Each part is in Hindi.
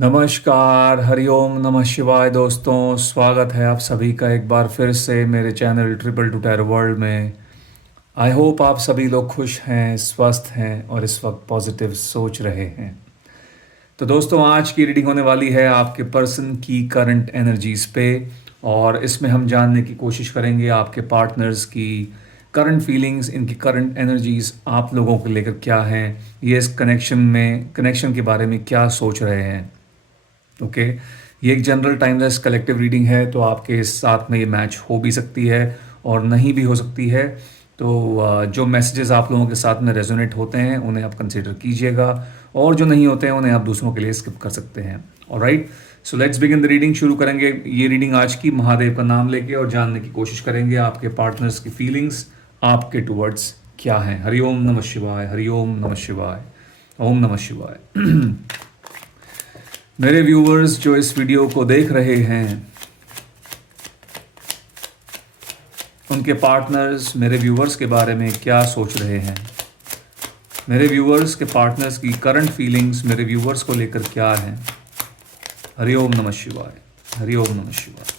नमस्कार, हरिओम नमः शिवाय दोस्तों। स्वागत है आप सभी का एक बार फिर से मेरे चैनल ट्रिपल टू टेर वर्ल्ड में। आई होप आप सभी लोग खुश हैं, स्वस्थ हैं और इस वक्त पॉजिटिव सोच रहे हैं। तो दोस्तों, आज की रीडिंग होने वाली है आपके पर्सन की करंट एनर्जीज पे। और इसमें हम जानने की कोशिश करेंगे आपके पार्टनर्स की करंट फीलिंग्स, इनकी करंट एनर्जीज आप लोगों को लेकर क्या हैं, ये इस कनेक्शन के बारे में क्या सोच रहे हैं। ओके। ये एक जनरल टाइमलेस कलेक्टिव रीडिंग है, तो आपके साथ में ये मैच हो भी सकती है और नहीं भी हो सकती है। तो जो मैसेजेस आप लोगों के साथ में रेजोनेट होते हैं उन्हें आप कंसिडर कीजिएगा, और जो नहीं होते हैं उन्हें आप दूसरों के लिए स्किप कर सकते हैं। Alright, so let's begin the reading. शुरू करेंगे ये रीडिंग आज की महादेव का नाम लेके और जानने की कोशिश करेंगे आपके पार्टनर्स की फीलिंग्स आपके टुवर्ड्स क्या हैं। हरिओम नमः शिवाय, हरिओम नमः शिवाय, ओम नमः शिवाय। मेरे व्यूवर्स जो इस वीडियो को देख रहे हैं, उनके पार्टनर्स मेरे व्यूवर्स के बारे में क्या सोच रहे हैं। मेरे व्यूवर्स के पार्टनर्स की करंट फीलिंग्स मेरे व्यूवर्स को लेकर क्या हैं। हरिओम नमः शिवाय, हरिओम नमः शिवाय।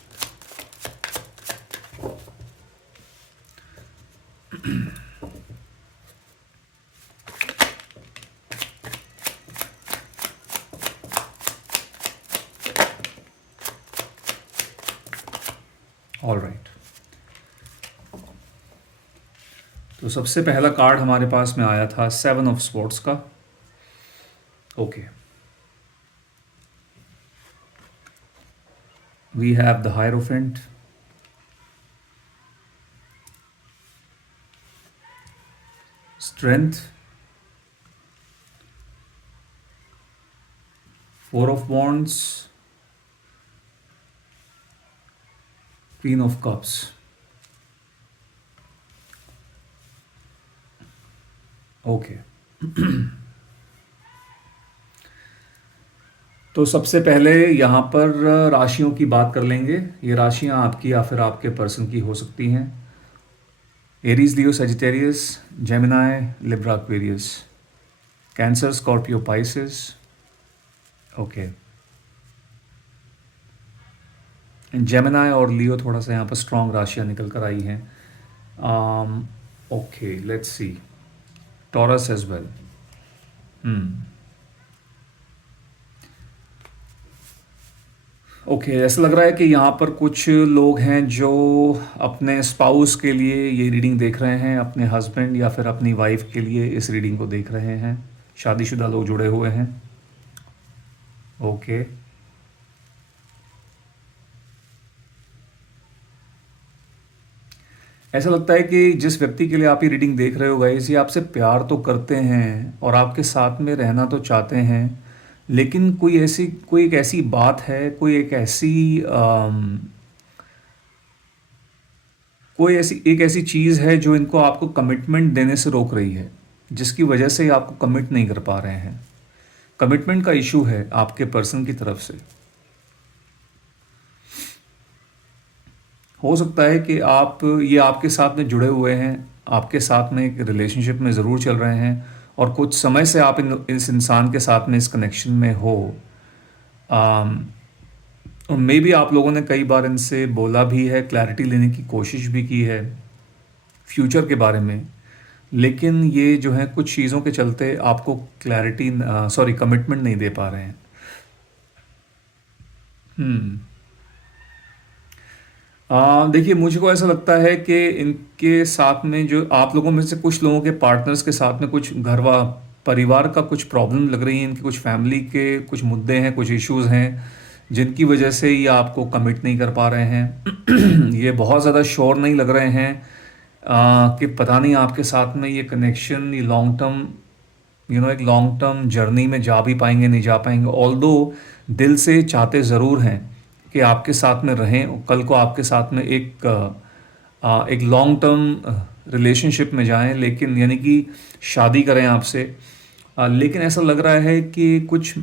ऑल राइट, तो सबसे पहला कार्ड हमारे पास में आया था 7 ऑफ स्वॉर्ड्स का। Okay, we have the hierophant, strength, 4 of wands, queen of cups. Okay, तो सबसे पहले यहाँ पर राशियों की बात कर लेंगे। ये राशियाँ आपकी या फिर आपके पर्सन की हो सकती हैं। Aries, Leo, Sagittarius, Gemini, Libra, Aquarius, Cancer, Scorpio, Pisces. Okay, Gemini और लियो थोड़ा सा यहाँ पर स्ट्रॉन्ग राशियाँ निकल कर आई हैं। Okay, let's see, Taurus as well. Okay, ऐसा लग रहा है कि यहाँ पर कुछ लोग हैं जो अपने स्पाउस के लिए ये रीडिंग देख रहे हैं, अपने हस्बैंड या फिर अपनी वाइफ के लिए इस रीडिंग को देख रहे हैं। शादीशुदा लोग जुड़े हुए हैं। ओके, ऐसा लगता है कि जिस व्यक्ति के लिए आप ये रीडिंग देख रहे हो गाइस, ये आपसे प्यार तो करते हैं और आपके साथ में रहना तो चाहते हैं, लेकिन कोई एक ऐसी बात है, कोई एक ऐसी चीज़ है जो इनको आपको कमिटमेंट देने से रोक रही है, जिसकी वजह से ये आपको कमिट नहीं कर पा रहे हैं। कमिटमेंट का इशू है आपके पर्सन की तरफ से। हो सकता है कि ये आपके साथ में जुड़े हुए हैं, आपके साथ में एक रिलेशनशिप में ज़रूर चल रहे हैं और कुछ समय से आप इस इंसान के साथ में इस कनेक्शन में हो। और मे बी आप लोगों ने कई बार इनसे बोला भी है, क्लैरिटी लेने की कोशिश भी की है फ्यूचर के बारे में, लेकिन ये जो है कुछ चीज़ों के चलते आपको कमिटमेंट नहीं दे पा रहे हैं। देखिए, मुझको ऐसा लगता है कि इनके साथ में जो आप लोगों में से कुछ लोगों के पार्टनर्स के साथ में कुछ परिवार का कुछ प्रॉब्लम लग रही है, इनके कुछ फैमिली के कुछ मुद्दे हैं, कुछ इश्यूज हैं, जिनकी वजह से ये आपको कमिट नहीं कर पा रहे हैं। ये बहुत ज़्यादा श्योर नहीं लग रहे हैं कि पता नहीं आपके साथ में ये कनेक्शन, ये लॉन्ग टर्म एक लॉन्ग टर्म जर्नी में जा भी पाएंगे, नहीं जा पाएंगे। ऑल्दो दिल से चाहते ज़रूर हैं कि आपके साथ में रहें, कल को आपके साथ में एक लॉन्ग टर्म रिलेशनशिप में जाएं, लेकिन यानी कि शादी करें आपसे। लेकिन ऐसा लग रहा है कि कुछ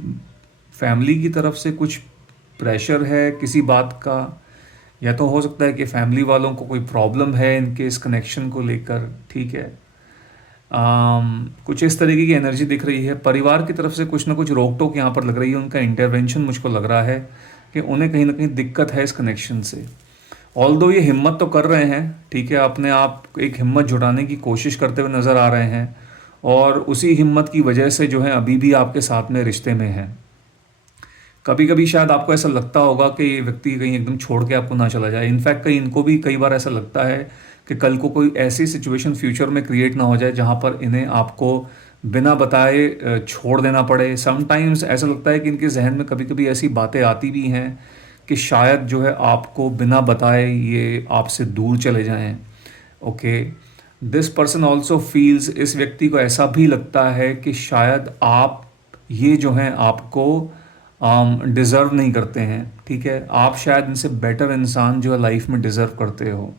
फैमिली की तरफ से कुछ प्रेशर है किसी बात का, या तो हो सकता है कि फैमिली वालों को कोई प्रॉब्लम है इनके इस कनेक्शन को लेकर। ठीक है, कुछ इस तरीके की एनर्जी दिख रही है। परिवार की तरफ से कुछ ना कुछ रोक टोक यहाँ पर लग रही है, उनका इंटरवेंशन मुझको लग रहा है कि उन्हें कहीं ना कहीं दिक्कत है इस कनेक्शन से। ऑल्दो ये हिम्मत तो कर रहे हैं, ठीक है, अपने आप एक हिम्मत जुटाने की कोशिश करते हुए नज़र आ रहे हैं, और उसी हिम्मत की वजह से जो है अभी भी आपके साथ में रिश्ते में हैं। कभी कभी शायद आपको ऐसा लगता होगा कि ये व्यक्ति कहीं एकदम छोड़ के आपको ना चला जाए। इनफैक्ट कहीं इनको भी कई बार ऐसा लगता है कि कल को कोई ऐसी सिचुएशन फ्यूचर में क्रिएट ना हो जाए जहाँ पर इन्हें आपको बिना बताए छोड़ देना पड़े। समटाइम्स ऐसा लगता है कि इनके जहन में कभी कभी ऐसी बातें आती भी हैं कि शायद जो है आपको बिना बताए ये आपसे दूर चले जाएं। Okay, this person also feels, इस व्यक्ति को ऐसा भी लगता है कि शायद आप ये जो हैं आपको डिज़र्व नहीं करते हैं, ठीक है, आप शायद इनसे बेटर इंसान जो है लाइफ में डिज़र्व करते हो।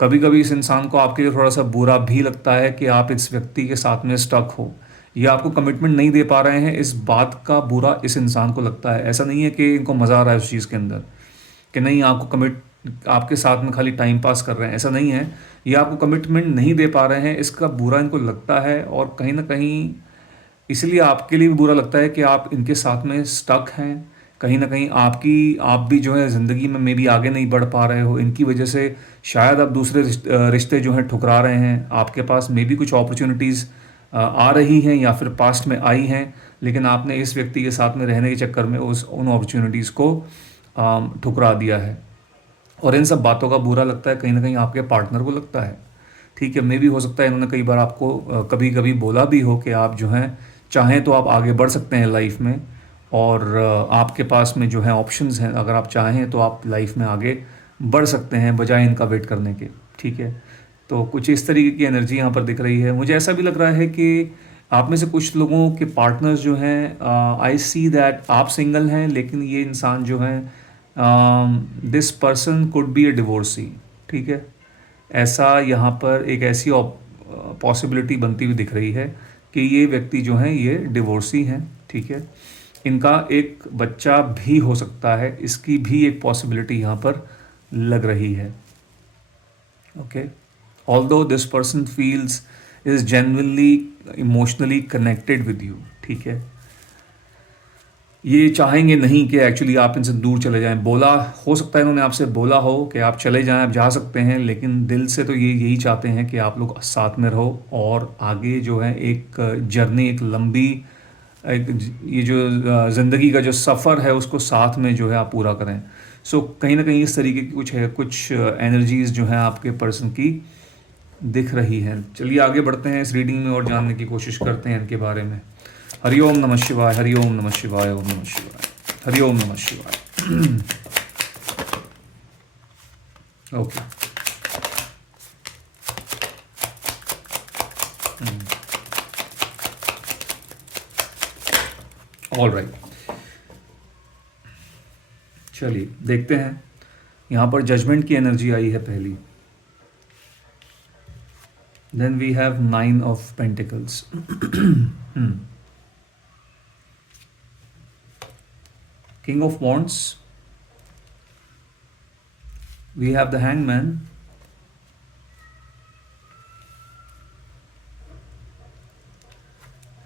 कभी कभी इस इंसान को आपके लिए थोड़ा सा बुरा भी लगता है कि आप इस व्यक्ति के साथ में स्टक हो, या आपको कमिटमेंट नहीं दे पा रहे हैं, इस बात का बुरा इस इंसान को लगता है। ऐसा नहीं है कि इनको मज़ा आ रहा है उस चीज़ के अंदर कि नहीं आपको कमिट, आपके साथ में खाली टाइम पास कर रहे हैं, ऐसा नहीं है। ये आपको कमिटमेंट नहीं दे पा रहे हैं, इसका बुरा इनको लगता है, और कहीं ना कहीं इसलिए आपके लिए भी बुरा लगता है कि आप इनके साथ में स्टक हैं। कहीं ना कहीं आप भी जो है ज़िंदगी में मे बी आगे नहीं बढ़ पा रहे हो, इनकी वजह से शायद आप दूसरे रिश्ते जो हैं ठुकरा रहे हैं। आपके पास मे बी कुछ अपॉर्चुनिटीज़ आ रही हैं या फिर पास्ट में आई हैं, लेकिन आपने इस व्यक्ति के साथ में रहने के चक्कर में उन अपॉर्चुनिटीज़ को ठुकरा दिया है। और इन सब बातों का बुरा लगता है कहीं ना कहीं आपके पार्टनर को लगता है, ठीक है। मे भी हो सकता है इन्होंने कई बार आपको कभी कभी बोला भी हो कि आप जो हैं चाहें तो आप आगे बढ़ सकते हैं लाइफ में, और आपके पास में जो है ऑप्शंस हैं, अगर आप चाहें तो आप लाइफ में आगे बढ़ सकते हैं बजाय इनका वेट करने के, ठीक है। तो कुछ इस तरीके की एनर्जी यहाँ पर दिख रही है। मुझे ऐसा भी लग रहा है कि आप में से कुछ लोगों के पार्टनर्स जो हैं, आई सी दैट आप सिंगल हैं, लेकिन ये इंसान जो है, this person could be A divorcee, ठीक है। ऐसा यहाँ पर एक ऐसी पॉसिबिलिटी बनती हुई दिख रही है कि ये व्यक्ति जो हैं ये डिवोर्सी हैं, ठीक है। इनका एक बच्चा भी हो सकता है, इसकी भी एक पॉसिबिलिटी यहाँ पर लग रही है। Okay, although this person feels is genuinely emotionally connected with you, ठीक है। ये चाहेंगे नहीं कि एक्चुअली आप इनसे दूर चले जाएं। बोला हो सकता है इन्होंने आपसे बोला हो कि आप चले जाएं, आप जा सकते हैं, लेकिन दिल से तो ये यही चाहते हैं कि आप लोग साथ में रहो और आगे जो है एक जर्नी, एक लंबी, ये जो ज़िंदगी का जो सफ़र है उसको साथ में जो है आप पूरा करें। सो कहीं ना कहीं इस तरीके की कुछ एनर्जीज़ जो हैं आपके पर्सन की दिख रही हैं। चलिए आगे बढ़ते हैं इस रीडिंग में और जानने की कोशिश करते हैं इनके बारे में। हरिओम नमः शिवाय, हरिओम नमः शिवाय, ओम नमः शिवाय, हरिओम नमः शिवाय। ओके, ऑल राइट, चलिए देखते हैं। यहाँ पर जजमेंट की एनर्जी आई है पहली। Then we have 9 of pentacles. King of Wands, we have the Hangman,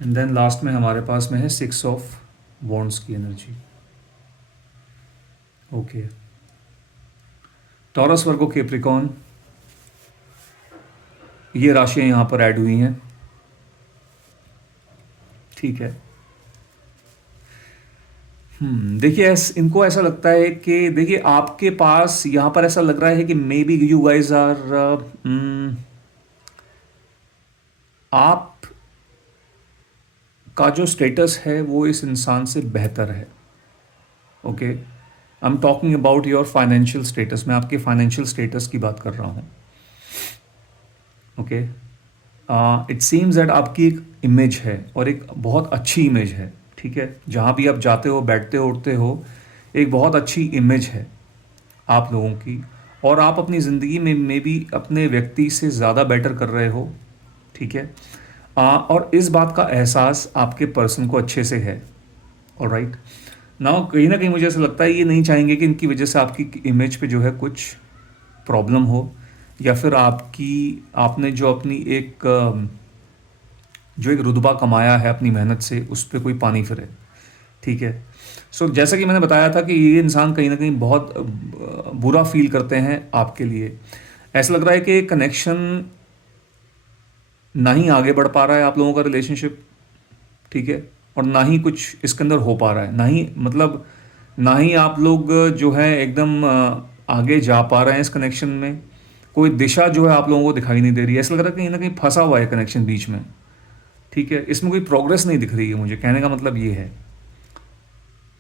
and then last में हमारे पास में है 6 ऑफ Wands की energy. Okay, Taurus, Virgo, Capricorn, ये राशियां यहाँ पर ऐड हुई हैं, ठीक है। देखिए इनको ऐसा लगता है कि देखिए आपके पास यहाँ पर ऐसा लग रहा है कि maybe you guys are, आप का जो स्टेटस है वो इस इंसान से बेहतर है। Okay, I am talking about your financial status, मैं आपके फाइनेंशियल स्टेटस की बात कर रहा हूँ। ओके, इट सीम्स दैट आपकी एक इमेज है और एक बहुत अच्छी इमेज है, ठीक है। जहाँ भी आप जाते हो, बैठते हो, उठते हो, एक बहुत अच्छी इमेज है आप लोगों की, और आप अपनी ज़िंदगी में भी अपने व्यक्ति से ज़्यादा बेटर कर रहे हो, ठीक है। और इस बात का एहसास आपके पर्सन को अच्छे से है। ऑलराइट, नाउ कहीं ना कहीं मुझे ऐसा लगता है ये नहीं चाहेंगे कि इनकी वजह से आपकी इमेज पे जो है कुछ प्रॉब्लम हो, या फिर आपने जो अपनी एक जो एक रुतबा कमाया है अपनी मेहनत से, उस पे कोई पानी फिरे। ठीक है। सो जैसा कि मैंने बताया था कि ये इंसान कहीं ना कहीं बहुत बुरा फील करते हैं आपके लिए। ऐसा लग रहा है कि कनेक्शन ना ही आगे बढ़ पा रहा है आप लोगों का रिलेशनशिप। ठीक है। और ना ही कुछ इसके अंदर हो पा रहा है, ना ही मतलब ना ही आप लोग जो है एकदम आगे जा पा रहे हैं इस कनेक्शन में। कोई दिशा जो है आप लोगों को दिखाई नहीं दे रही है। ऐसा लग रहा है कहीं ना कहीं फंसा हुआ है कनेक्शन बीच में। ठीक है। इसमें कोई प्रोग्रेस नहीं दिख रही है, मुझे कहने का मतलब ये है।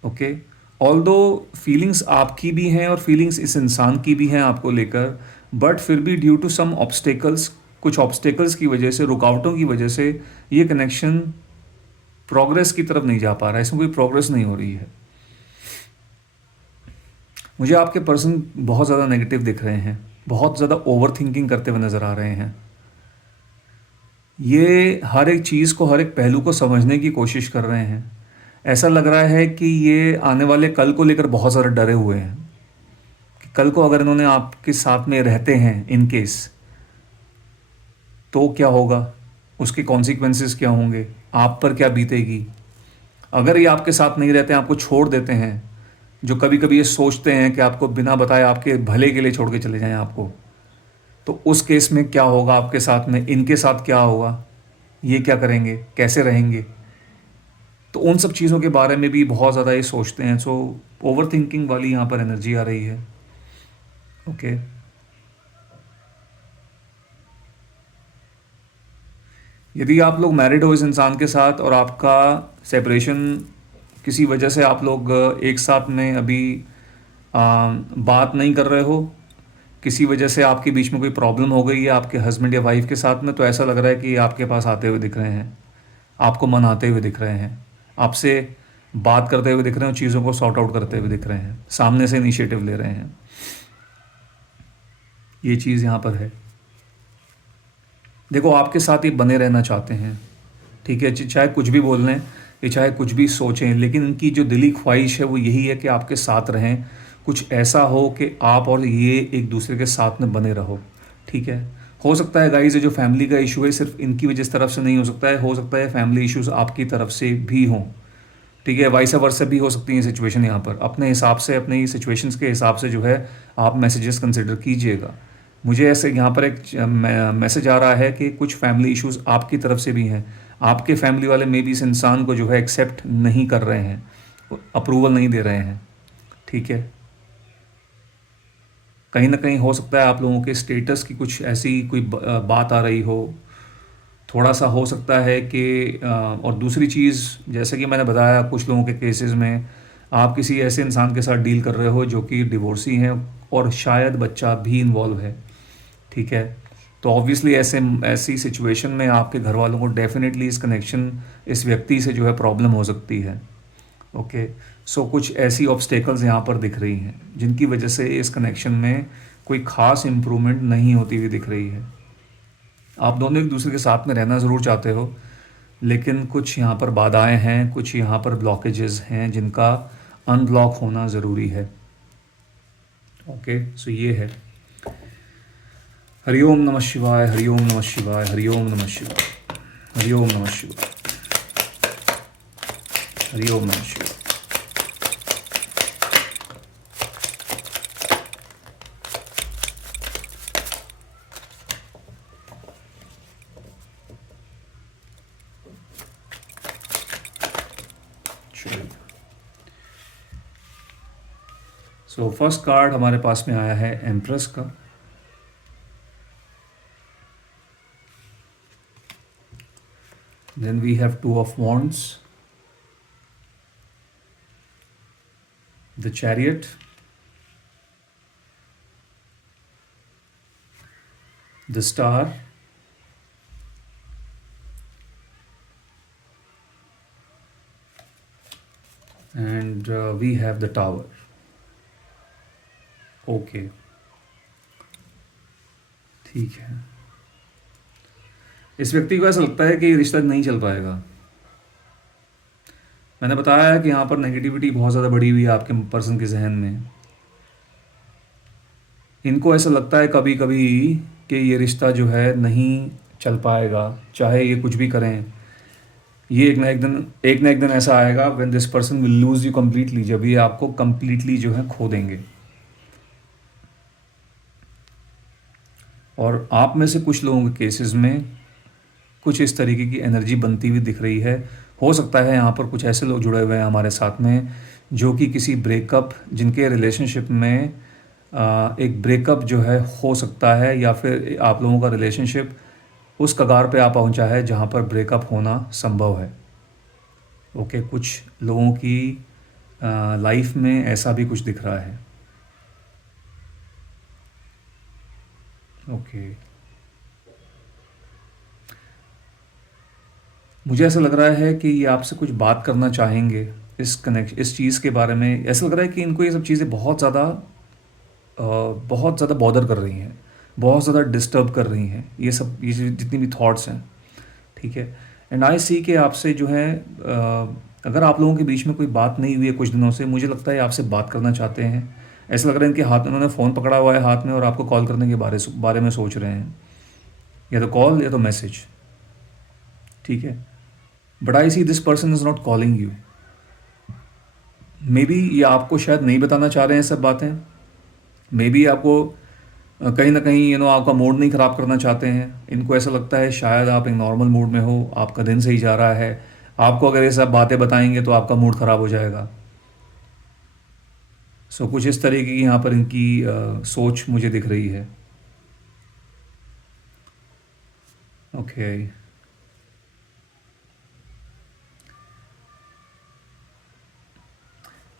ओके। ऑल्दो फीलिंग्स आपकी भी हैं और फीलिंग्स इस इंसान की भी हैं आपको लेकर, बट फिर भी ड्यू टू सम ऑब्स्टेकल्स, कुछ ऑब्स्टेकल्स की वजह से, रुकावटों की वजह से ये कनेक्शन प्रोग्रेस की तरफ नहीं जा पा रहा है। इसमें कोई प्रोग्रेस नहीं हो रही है। मुझे आपके पर्सन बहुत ज़्यादा नेगेटिव दिख रहे हैं, बहुत ज़्यादा ओवर थिंकिंग करते हुए नज़र आ रहे हैं। ये हर एक चीज़ को, हर एक पहलू को समझने की कोशिश कर रहे हैं। ऐसा लग रहा है कि ये आने वाले कल को लेकर बहुत ज़्यादा डरे हुए हैं कि कल को अगर इन्होंने आपके साथ में रहते हैं इन केस, तो क्या होगा, उसके कॉन्सिक्वेंसेस क्या होंगे, आप पर क्या बीतेगी। अगर ये आपके साथ नहीं रहते हैं, आपको छोड़ देते हैं, जो कभी कभी ये सोचते हैं कि आपको बिना बताए आपके भले के लिए छोड़ के चले जाएं आपको, तो उस केस में क्या होगा आपके साथ में, इनके साथ क्या होगा, ये क्या करेंगे, कैसे रहेंगे। तो उन सब चीज़ों के बारे में भी बहुत ज़्यादा ये सोचते हैं। सो ओवर थिंकिंग वाली यहाँ पर एनर्जी आ रही है। ओके। यदि आप लोग मैरिड हो इस इंसान के साथ और आपका सेपरेशन किसी वजह से, आप लोग एक साथ में अभी बात नहीं कर रहे हो, किसी वजह से आपके बीच में कोई प्रॉब्लम हो गई है आपके हस्बैंड या वाइफ के साथ में, तो ऐसा लग रहा है कि ये आपके पास आते हुए दिख रहे हैं, आपको मनाते हुए दिख रहे हैं, आपसे बात करते हुए दिख रहे हैं, चीज़ों को सॉर्ट आउट करते हुए दिख रहे हैं, सामने से इनिशिएटिव ले रहे हैं। ये चीज़ यहाँ पर है। देखो, आपके साथ ये बने रहना चाहते हैं। ठीक है। चाहे कुछ भी बोल लें, ये चाहे कुछ भी सोचें, लेकिन इनकी जो दिली ख्वाहिश है वो यही है कि आपके साथ रहें। कुछ ऐसा हो कि आप और ये एक दूसरे के साथ में बने रहो। ठीक है। हो सकता है गाइस, ये जो फैमिली का इशू है सिर्फ इनकी वजह से तरफ से नहीं हो सकता है फैमिली इश्यूज आपकी तरफ से भी हों। ठीक है। वाइस वर्सा भी हो सकती है सिचुएशन। यहाँ पर अपने हिसाब से, अपनी सिचुएशंस के हिसाब से जो है आप मैसेजेस कंसिडर कीजिएगा। मुझे ऐसे यहाँ पर एक मैसेज आ रहा है कि कुछ फैमिली इश्यूज आपकी तरफ से भी हैं। आपके फैमिली वाले मे भी इस इंसान को जो है एक्सेप्ट नहीं कर रहे हैं, अप्रूवल नहीं दे रहे हैं। ठीक है। कहीं ना कहीं हो सकता है आप लोगों के स्टेटस की कुछ ऐसी कोई बात आ रही हो, थोड़ा सा हो सकता है कि और दूसरी चीज़, जैसे कि मैंने बताया, कुछ लोगों के केसेस में आप किसी ऐसे इंसान के साथ डील कर रहे हो जो कि डिवोर्सी हैं और शायद बच्चा भी इन्वॉल्व है। ठीक है। तो ऑब्वियसली ऐसी सिचुएशन में आपके घर वालों को डेफिनेटली इस कनेक्शन, इस व्यक्ति से जो है प्रॉब्लम हो सकती है। ओके। सो कुछ ऐसी ऑब्स्टेकल्स यहाँ पर दिख रही हैं जिनकी वजह से इस कनेक्शन में कोई ख़ास इम्प्रूवमेंट नहीं होती हुई दिख रही है। आप दोनों एक दूसरे के साथ में रहना ज़रूर चाहते हो, लेकिन कुछ यहाँ पर बाधाएं हैं, कुछ यहाँ पर ब्लॉकेजेस हैं जिनका अनब्लॉक होना ज़रूरी है। ओके। सो ये है। हरिओम नमः शिवाय, हरिओम नमः शिवाय, हरिओम नमः शिवाय, हरिओम नमः शिवाय, हरिओम नमः शिवाय। सो फर्स्ट कार्ड हमारे पास में आया है एम्प्रेस का। Then we have two of wands, the chariot, the star, and we have the tower. Okay. ठीक है। इस व्यक्ति को ऐसा लगता है कि ये रिश्ता नहीं चल पाएगा। मैंने बताया है कि यहाँ पर नेगेटिविटी बहुत ज़्यादा बढ़ी हुई है आपके पर्सन के जहन में। इनको ऐसा लगता है कभी कभी कि ये रिश्ता जो है नहीं चल पाएगा, चाहे ये कुछ भी करें। ये एक ना एक दिन ऐसा आएगा when this person will lose you completely, जब ये आपको कम्प्लीटली जो है खो देंगे। और आप में से कुछ लोगों के केसेस में कुछ इस तरीके की एनर्जी बनती हुई दिख रही है। हो सकता है यहाँ पर कुछ ऐसे लोग जुड़े हुए हैं हमारे साथ में जो कि किसी ब्रेकअप, जिनके रिलेशनशिप में एक ब्रेकअप जो है हो सकता है, या फिर आप लोगों का रिलेशनशिप उस कगार पे आ पहुंचा है जहाँ पर ब्रेकअप होना संभव है। ओके, कुछ लोगों की लाइफ में ऐसा भी कुछ दिख रहा है। ओके, मुझे ऐसा लग रहा है कि ये आपसे कुछ बात करना चाहेंगे इस चीज़ के बारे में। ऐसा लग रहा है कि इनको ये सब चीज़ें बहुत ज़्यादा बॉदर कर रही हैं, बहुत ज़्यादा डिस्टर्ब कर रही हैं, ये जितनी भी थॉट्स हैं। ठीक है। एंड आई सी के आपसे जो है अगर आप लोगों के बीच में कोई बात नहीं हुई है कुछ दिनों से, मुझे लगता है आपसे बात करना चाहते हैं। ऐसा लग रहा है इनके हाथ में, उन्होंने फ़ोन पकड़ा हुआ है हाथ में और आपको कॉल करने के बारे में सोच रहे हैं, या तो कॉल या तो मैसेज। ठीक है। But I see this person is not calling you. May be ये आपको शायद नहीं बताना चाह रहे हैं सब बातें। मे बी आपको कहीं ना कहीं आपका मूड नहीं ख़राब करना चाहते हैं। इनको ऐसा लगता है शायद आप एक नॉर्मल मूड में हो, आपका दिन सही जा रहा है, आपको अगर ये सब बातें बताएंगे तो आपका मूड ख़राब हो जाएगा। सो कुछ इस तरीके की यहाँ पर इनकी सोच मुझे दिख रही है। ओके।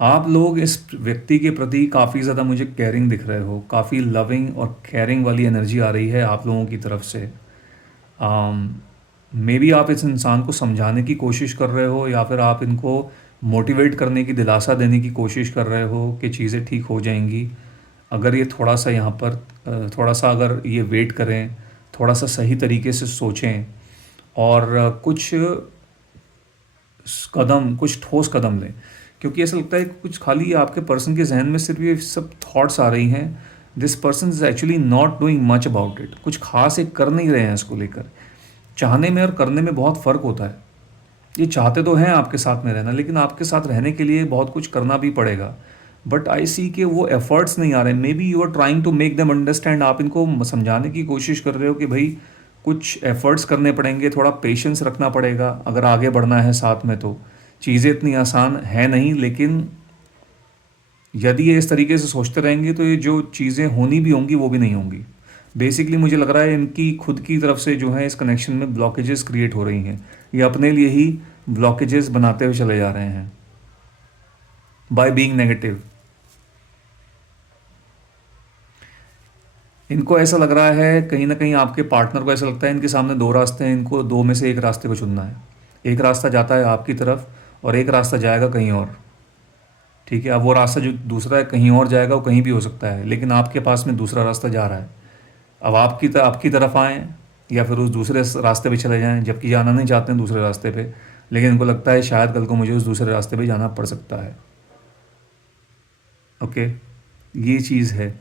आप लोग इस व्यक्ति के प्रति काफ़ी ज़्यादा मुझे केयरिंग दिख रहे हो, काफ़ी लविंग और केयरिंग वाली एनर्जी आ रही है आप लोगों की तरफ से। मे बी आप इस इंसान को समझाने की कोशिश कर रहे हो, या फिर आप इनको मोटिवेट करने की, दिलासा देने की कोशिश कर रहे हो कि चीज़ें ठीक हो जाएंगी अगर ये थोड़ा सा यहाँ पर थोड़ा सा अगर ये वेट करें, थोड़ा सा सही तरीके से सोचें, और कुछ ठोस कदम लें। क्योंकि ऐसा लगता है कि कुछ खाली आपके पर्सन के जहन में सिर्फ ये सब थॉट्स आ रही हैं। This person is actually not doing much about it. कुछ खास एक कर नहीं रहे हैं इसको लेकर। चाहने में और करने में बहुत फ़र्क होता है। ये चाहते तो हैं आपके साथ में रहना, लेकिन आपके साथ रहने के लिए बहुत कुछ करना भी पड़ेगा। बट आई सी के वो एफर्ट्स नहीं आ रहे। Maybe you are trying to make them understand. आप इनको समझाने की कोशिश कर रहे हो कि भाई कुछ एफर्ट्स करने पड़ेंगे, थोड़ा पेशेंस रखना पड़ेगा अगर आगे बढ़ना है साथ में। तो चीज़ें इतनी आसान है नहीं, लेकिन यदि ये इस तरीके से सोचते रहेंगे तो ये जो चीज़ें होनी भी होंगी वो भी नहीं होंगी। बेसिकली मुझे लग रहा है इनकी खुद की तरफ से जो है इस कनेक्शन में ब्लॉकेजेस क्रिएट हो रही हैं। ये अपने लिए ही ब्लॉकेजेस बनाते हुए चले जा रहे हैं बाय बीइंग नेगेटिव। इनको ऐसा लग रहा है कहीं ना कहीं, आपके पार्टनर को ऐसा लगता है इनके सामने दो रास्ते हैं, इनको दो में से एक रास्ते को चुनना है। एक रास्ता जाता है आपकी तरफ और एक रास्ता जाएगा कहीं और। ठीक है। अब वो रास्ता जो दूसरा है कहीं और जाएगा, वो कहीं भी हो सकता है, लेकिन आपके पास में दूसरा रास्ता जा रहा है। अब आपकी तरफ आएँ या फिर उस दूसरे रास्ते पे चले जाएं, जबकि जाना नहीं चाहते हैं दूसरे रास्ते पे, लेकिन इनको लगता है शायद कल को मुझे उस दूसरे रास्ते पे जाना पड़ सकता है। ओके, ये चीज़ है।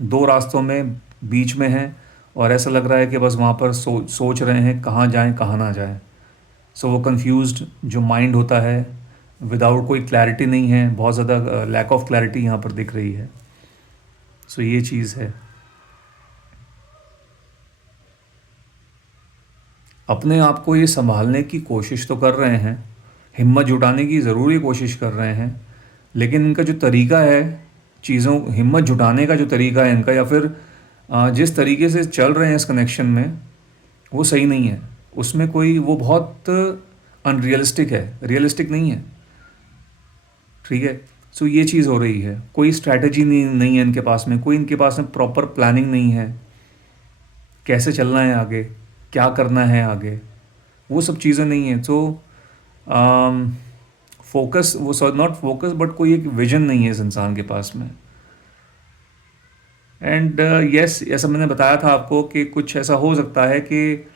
दो रास्तों में बीच में है, और ऐसा लग रहा है कि बस वहाँ पर सोच रहे हैं कहाँ जाएं कहाँ ना जाएं। सो वो कंफ्यूज्ड जो माइंड होता है, विदाउट कोई क्लैरिटी नहीं है, बहुत ज़्यादा लैक ऑफ क्लैरिटी यहाँ पर दिख रही है। सो ये चीज़ है। अपने आप को ये संभालने की कोशिश तो कर रहे हैं, हिम्मत जुटाने की ज़रूर ये कोशिश कर रहे हैं, लेकिन इनका जो तरीका है, हिम्मत जुटाने का जो तरीका है इनका, या फिर जिस तरीके से चल रहे हैं इस कनेक्शन में, वो सही नहीं है। उसमें कोई, वो बहुत अनरियलिस्टिक है, रियलिस्टिक नहीं है। ठीक है। सो ये चीज़ हो रही है। कोई स्ट्रैटेजी नहीं है इनके पास में, कोई इनके पास में प्रॉपर प्लानिंग नहीं है, कैसे चलना है आगे, क्या करना है आगे, वो सब चीज़ें नहीं है। तो फोकस, वो नॉट फोकस बट कोई एक विजन नहीं है इस इंसान के पास में। एंड यस, ऐसा मैंने बताया था आपको कि कुछ ऐसा हो सकता है कि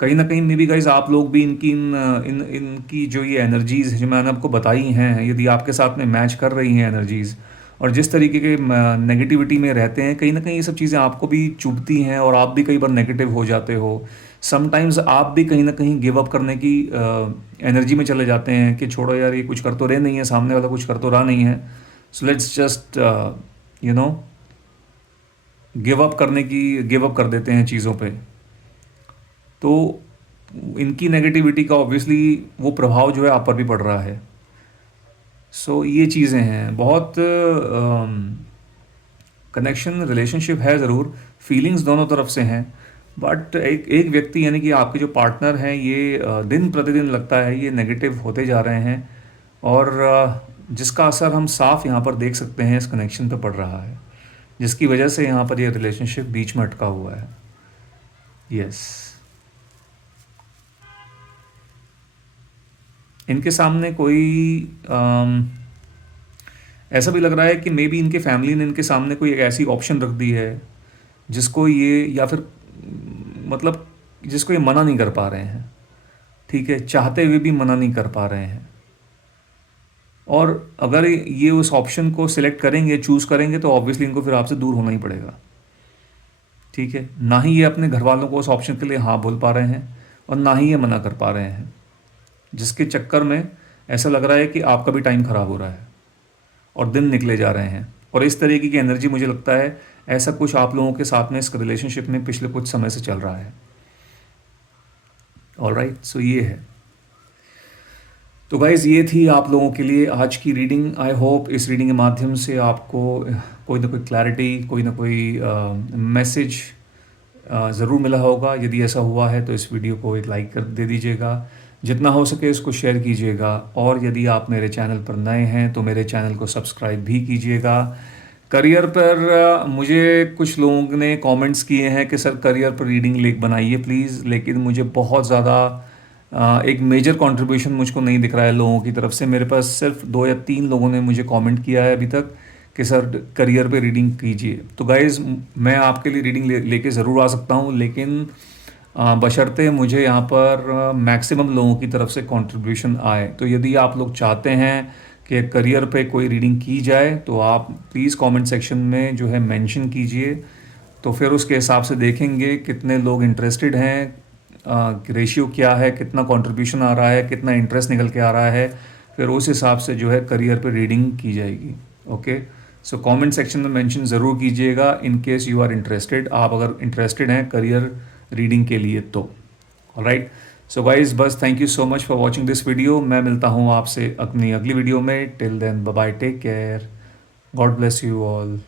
कहीं ना कहीं मे बी गाइज आप लोग भी इनकी जो ये एनर्जीज़ जो मैंने आपको बताई हैं, यदि आपके साथ में मैच कर रही हैं एनर्जीज़, और जिस तरीके के नेगेटिविटी में रहते हैं, कहीं ना कहीं ये सब चीज़ें आपको भी चुभती हैं और आप भी कई बार नेगेटिव हो जाते हो। समटाइम्स आप भी कहीं ना कहीं गिव अप करने की एनर्जी में चले जाते हैं कि छोड़ो यार, ये कुछ कर तो रहे नहीं है, सामने वाला कुछ कर तो रहा नहीं है, so let's just you know give up कर देते हैं चीज़ों पे। तो इनकी नेगेटिविटी का ऑब्वियसली वो प्रभाव जो है आप पर भी पड़ रहा है। सो ये चीज़ें हैं, बहुत कनेक्शन रिलेशनशिप है ज़रूर, फीलिंग्स दोनों तरफ से हैं, बट एक एक व्यक्ति यानी कि आपके जो पार्टनर हैं ये दिन प्रतिदिन लगता है ये नेगेटिव होते जा रहे हैं, और जिसका असर हम साफ यहाँ पर देख सकते हैं इस कनेक्शन पे पड़ रहा है, जिसकी वजह से यहाँ पर ये रिलेशनशिप बीच में अटका हुआ है। यस, इनके सामने कोई ऐसा भी लग रहा है कि मे बी इनके फैमिली ने इनके सामने कोई एक ऐसी ऑप्शन रख दी है जिसको ये, या फिर मतलब जिसको ये मना नहीं कर पा रहे हैं, ठीक है, चाहते हुए भी मना नहीं कर पा रहे हैं। और अगर ये उस ऑप्शन को सिलेक्ट करेंगे, चूज़ करेंगे, तो ऑब्वियसली इनको फिर आपसे दूर होना ही पड़ेगा, ठीक है। ना ही ये अपने घर वालों को उस ऑप्शन के लिए हाँ बोल पा रहे हैं और ना ही ये मना कर पा रहे हैं, जिसके चक्कर में ऐसा लग रहा है कि आपका भी टाइम ख़राब हो रहा है और दिन निकले जा रहे हैं। और इस तरीके की एनर्जी मुझे लगता है ऐसा कुछ आप लोगों के साथ में इस रिलेशनशिप में पिछले कुछ समय से चल रहा है। ऑलराइट, सो ये है। तो गाइज़, ये थी आप लोगों के लिए आज की रीडिंग। आई होप इस रीडिंग के माध्यम से आपको कोई ना कोई क्लैरिटी, कोई ना कोई मैसेज ज़रूर मिला होगा। यदि ऐसा हुआ है तो इस वीडियो को एक लाइक कर दे दीजिएगा, जितना हो सके इसको शेयर कीजिएगा, और यदि आप मेरे चैनल पर नए हैं तो मेरे चैनल को सब्सक्राइब भी कीजिएगा। करियर पर मुझे कुछ लोगों ने कमेंट्स किए हैं कि सर करियर पर रीडिंग लेक बनाइए प्लीज़, लेकिन मुझे बहुत ज़्यादा एक मेजर कंट्रीब्यूशन मुझको नहीं दिख रहा है लोगों की तरफ से। मेरे पास सिर्फ 2 या 3 लोगों ने मुझे कमेंट किया है अभी तक कि सर करियर पे रीडिंग कीजिए। तो गाइज़, मैं आपके लिए रीडिंग लेके ज़रूर आ सकता हूँ, लेकिन बशर्ते मुझे यहाँ पर मैक्सिमम लोगों की तरफ से कंट्रीब्यूशन आए। तो यदि आप लोग चाहते हैं कि करियर पे कोई रीडिंग की जाए तो आप प्लीज़ कमेंट सेक्शन में जो है मेंशन कीजिए, तो फिर उसके हिसाब से देखेंगे कितने लोग इंटरेस्टेड हैं, रेशियो क्या है, कितना कंट्रीब्यूशन आ रहा है, कितना इंटरेस्ट निकल के आ रहा है, फिर उस हिसाब से जो है करियर पे रीडिंग की जाएगी। ओके, सो कमेंट सेक्शन में मेंशन ज़रूर कीजिएगा in case you are interested, आप अगर इंटरेस्टेड हैं करियर रीडिंग के लिए तो। ऑलराइट, सो गाइज, बस thank you so much for watching this video. मैं मिलता हूँ आपसे अपनी अगली वीडियो में। Till then, bye bye, take care, God bless you all.